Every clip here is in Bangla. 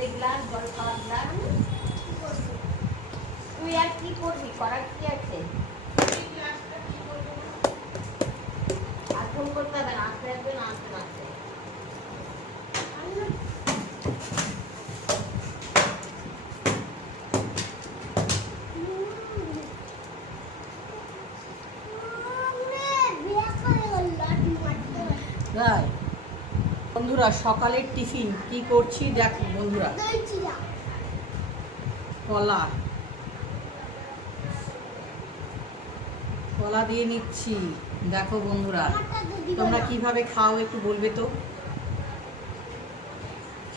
যে গ্লাস জল খাওয়ার গ্লাস তুই আর কি করবি, করার কি আছে? আর ফোন করতে হবে না, আসতে আসবে না, আসতে না আসতে। বন্ধুরা সকালের টিফিন কি করছি দেখো বন্ধুরা, কলা কলা দিয়ে নিচ্ছি। দেখো বন্ধুরা তোমরা কিভাবে খাও একটু বলবে তো।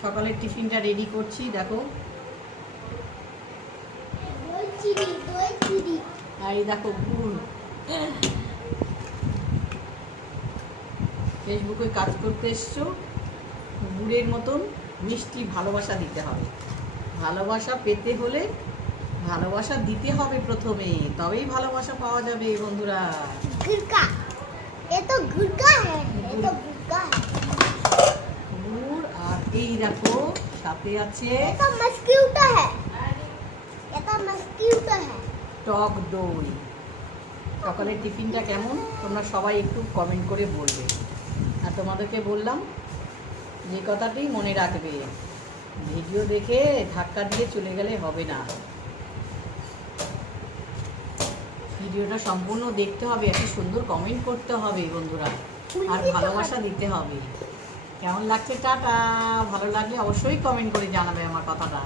সকালের টিফিনটা রেডি করছি দেখো। আর এই দেখো গুড়, ফেসবুকে কাজ করতে এসছো, গুড়ের মতন মিষ্টি ভালোবাসা দিতে হবে। ভালোবাসা পেতে হলে ভালোবাসা দিতে হবে প্রথমে, তবেই ভালোবাসা পাওয়া যাবে বন্ধুরা। গুড় আর এই দেখো সাথে আছে টক দই। সকালের টিফিনটা কেমন তোমরা সবাই একটু কমেন্ট করে বলবে। আর তোমাদেরকে বললাম যে কথাটি মনে রাখবে, ভিডিও দেখে ধাক্কা দিয়ে চলে গেলে হবে না, ভিডিওটা সম্পূর্ণ দেখতে হবে, একটা সুন্দর কমেন্ট করতে হবে বন্ধুরা, আর ভালোবাসা দিতে হবে। কেমন লাগছে টাটা, ভালো লাগলে অবশ্যই কমেন্ট করে জানাবে আমার কথাটা।